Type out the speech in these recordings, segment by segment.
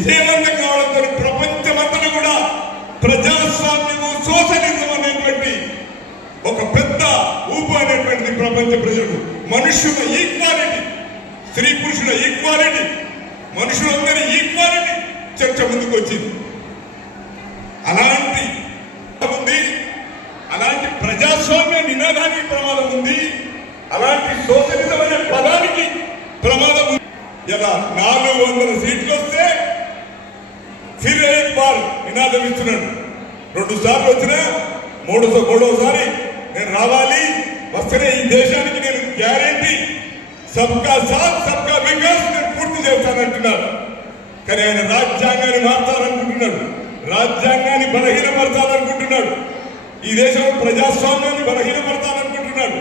విజయవంతం కావడంతో ప్రపంచమంతటా కూడా ప్రజాస్వామ్యము సోషలిజం అనేటువంటి ఒక పెద్ద ఊపు అనేటువంటిది ప్రపంచ ప్రజలకు. మనుషుల ఈక్వాలిటీ, స్త్రీ పురుషుల ఈక్వాలిటీ, మనుషులందరి ఈక్వాలిటీ చర్చ ముందుకు వచ్చింది. అలాంటి ప్రజాస్వామ్య నినాదానికి ప్రమాదం ఉంది, అలాంటి సోషలిజం అనే పదానికి ప్రమాదం ఉంది. ఇలా 400 సీట్లు వస్తే ఫిర్ ఏక్ బార్ నినాదం ఇస్తున్నాడు. 2 సార్లు వచ్చినా మూడోసారి నేను రావాలి, వస్తేనే ఈ దేశానికి నేను గ్యారెంటీ సబ్కా సాత్ సబ్కా వికాస్ నేను పూర్తి చేస్తానంటున్నారు. కానీ ఆయన రాజ్యాంగాన్ని మార్చాలనుకుంటున్నాడు, రాజ్యాంగాన్ని బలహీనపరచాలనుకుంటున్నాడు, ఈ దేశంలో ప్రజాస్వామ్యాన్ని బలహీనపరచాలనుకుంటున్నాడు.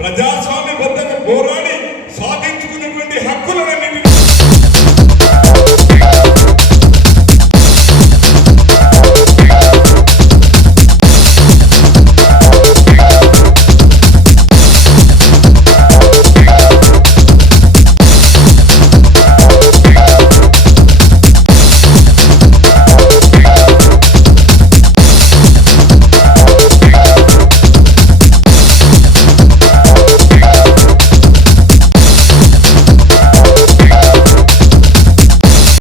ప్రజాస్వామ్యబద్ధంగా పోరాడి సాధించుకున్నటువంటి